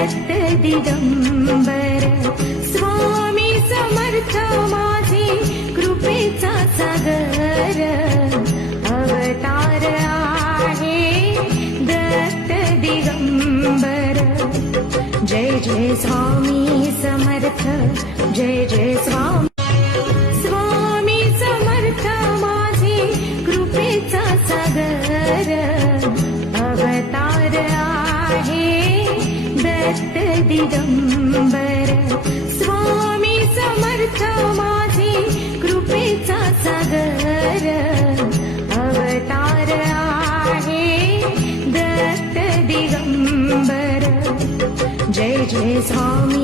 दत्त दिगंबर स्वामी समर्थ माझे कृपेचा सागर अवतार आहे दत्त दिगंबर जय जय स्वामी समर्थ जय जय स्वामी स्वामी समर्थ माझे कृपेचा सागर अवतार आहे दत्त दिगंबर स्वामी समर्थ माझे कृपेचा सागर अवतार आहे दत्त दिगंबर जय जय स्वामी